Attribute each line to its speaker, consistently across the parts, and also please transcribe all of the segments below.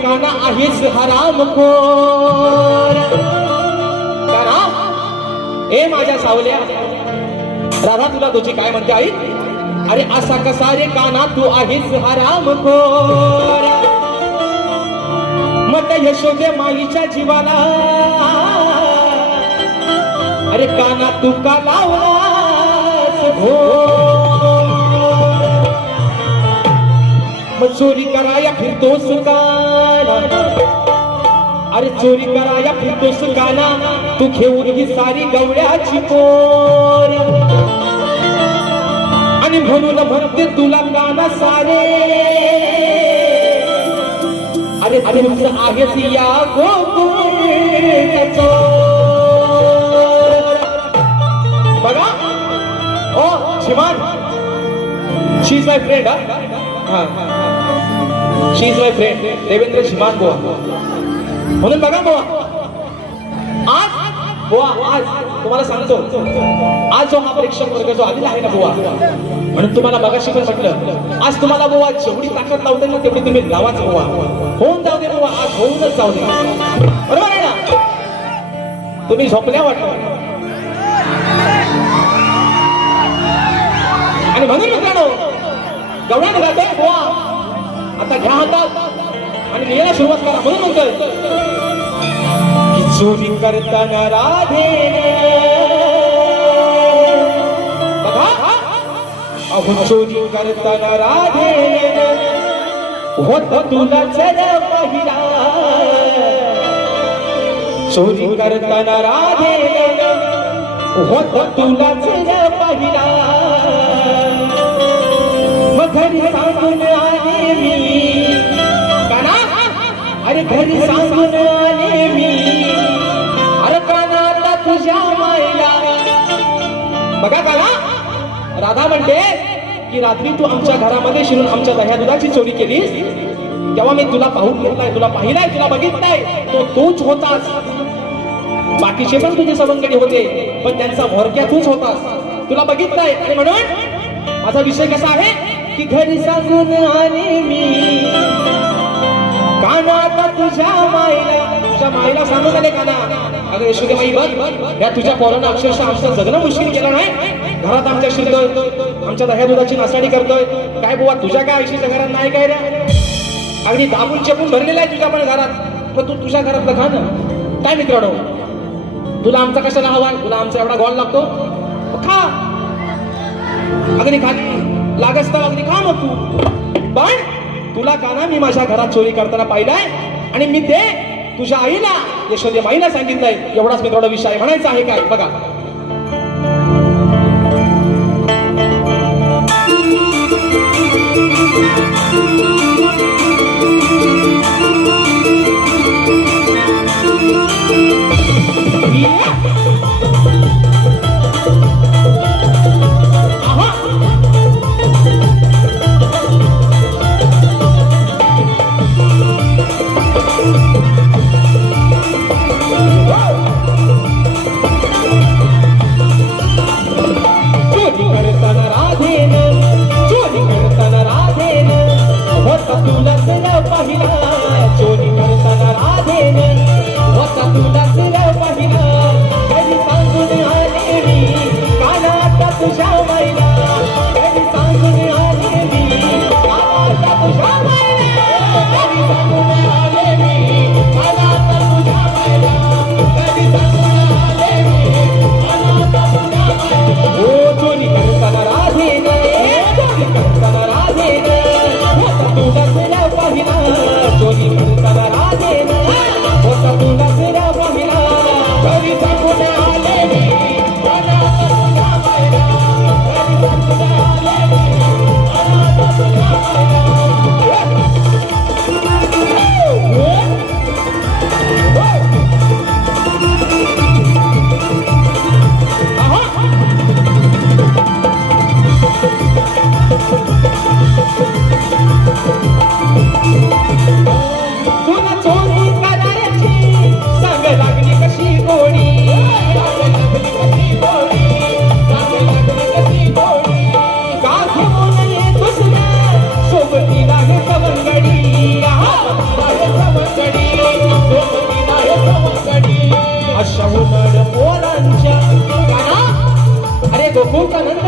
Speaker 1: काना आहेस हराम खोर. हे माझ्या सावल्या. राधा तुला तुझी काय म्हणते आई? अरे असा कसा रे काना तू आहेस हराम खोर. मग यशोदे माईच्या जीवाला. अरे काना तू का लावलास हो मग चोरी कराया फिरतोस का अरे चोरी कराया फिरतोस काना. तू घेऊन ही सारी गवळ्याची पोर. आणि म्हणून म्हणते तुला काना सारे. अरे तुमचं आहेस या गो बघा. ओ Shivan she is my friend हा. She is my friend Devendra शिमान बुवा म्हणून बघा बुवा आज बुवा आज तुम्हाला सांगतो. आज जो हा परीक्षक वर्ग जो आलेला आहे ना बुवा म्हणून तुम्हाला मगाशी पण म्हटलं आज तुम्हाला बुवा जेवढी ताकद लावते ना तेवढी तुम्ही लावाच बुवा होऊन जाऊ दे बुवा आज होऊनच जाऊ दे. बरोबर आहे ना? तुम्ही झोपल्या वाटतं. आणि म्हणून मित्रांनो गवळ्यात गाते बुवा आता घ्या हातात. आणि लिहायला सुरुवात करा. म्हणून म्हणतोय चोरी करताना राधे बघा. अहो चोरी करताना राधे होत तुला जर पहिला चोरी करताना राधे होत तुला जर पहिला घरी सांगून आले मी. काना? अरे घरी सांगून आले मी. अरे काना आता तुझ्या मायला. बघा काना राधा म्हणते की रात्री तू आमच्या घरामध्ये शिरून आमच्या दह्या दुधाची चोरी केलीस? तेव्हा मी तुला पाहून घेतलाय तुला पाहिलाय तुला बघितलाय. तो तूच होतास. बाकीचे पण तुझे सवंगडी होते पण त्यांचा भोरक्या तूच होतास. तुला बघितलाय. आणि म्हणून माझा विषय कसा आहे? की घरी सांगून आले मी. काना तुझ्या मायला तुझ्या मायला सांगून आले काना. अगं यशोदे माई बघ या तुझ्या पोरानं अक्षरशः आमचं जगणं मुश्किल केलं नाही. घरात आमच्या शिरतोय आमच्या दह्या दुधाची नासाडी करतोय. काय बुवा तुझ्या काय आयुष्याच्या घरात नाही काय रे? अगदी दाबून चेपून भरलेला आहे तुझ्या पण घरात. मग तू तुझ्या घरातलं खा ना. काय मित्रांनो? तुला आमचा कशाला हवा आहे? तुला आमचा एवढा गॉल लागतो? खा. अगदी खाली लागस तर अगदी मग तू? पण तुला का ना मी माझ्या घरात चोरी करताना पाहिलाय? आणि मी ते तुझ्या आईला यशोदे माईला सांगितलंय. एवढाच मी थोडा विषय म्हणायचा आहे काय? बघा. आहा.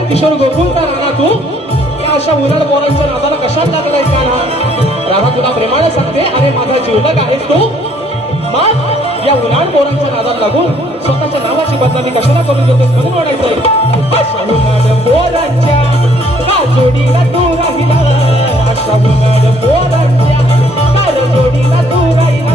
Speaker 1: किशोर गोकुळचा राणा तू. या अशा उलट बोरांच्या नादाला कशात लागलाय का ना राणा तुला प्रेमाने सांगते अरे माझा जीवलग आहेस तू. मग या उलाड बोरांच्या नादात लागून स्वतःच्या नावाची बदनामी कशाला करून देतो म्हणून म्हणायचंय का जोडीला तू राहिला. जोडीला तू राहिला.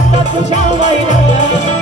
Speaker 1: 不想回头。